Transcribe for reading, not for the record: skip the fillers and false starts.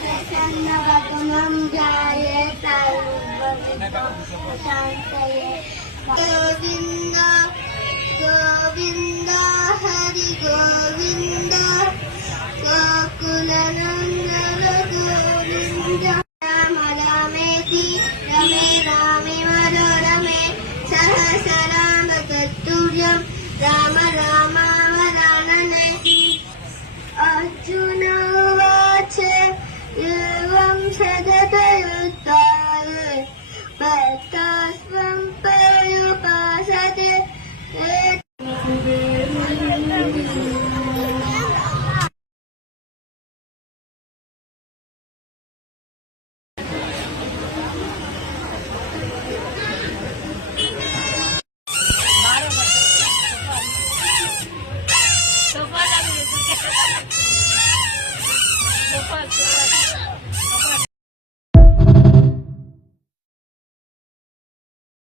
प्रसन्नवदनं ध्यायेत् गोविन्द गोविन्द हरि गोविन्द गोकुलनन्दन गोविन्द राम रामेति रमे रामे मनोरमे सहस्रनाम तत्तुल्यं राम रामावरानने अर्जुन उवाच एवं सततयुक्ताय भक्तास्त्वं पर्युपासते So far,